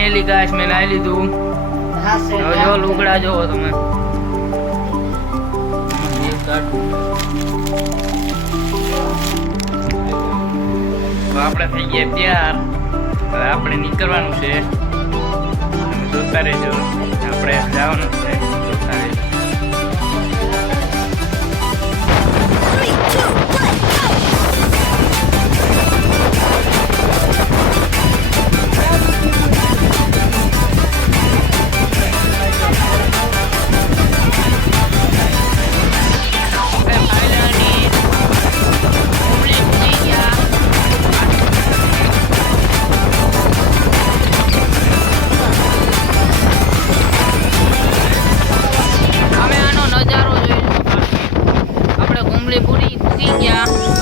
Finally guys મેં લાવી લીધું. હવે જો લુગડા જોવો તમે. આપણે થઈ ગયા તૈયાર. હવે આપણે નીકળવાનું છે. જોતા રહેજો, આપણે જવાનું છે. જોતા રહેજો.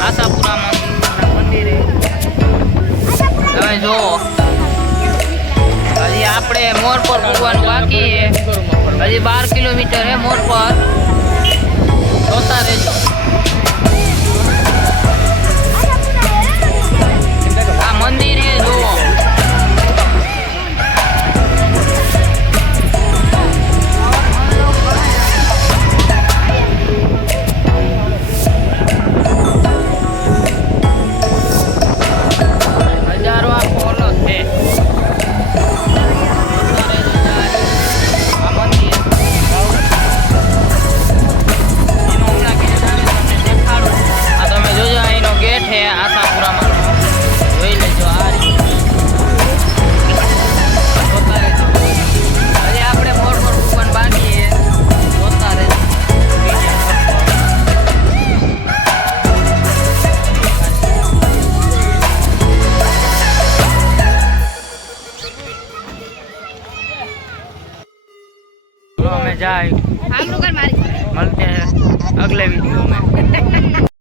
આશાપુરા મંદિરે તમે જો હજી આપણે મોર પર પૂગવાનું બાકી છે. હજી 12 કિલોમીટર હે મોર પર. જોતા રહેજો. આ મંદિર હે જોવો. हमें जाए हम लोग मिलते हैं अगले वीडियो में.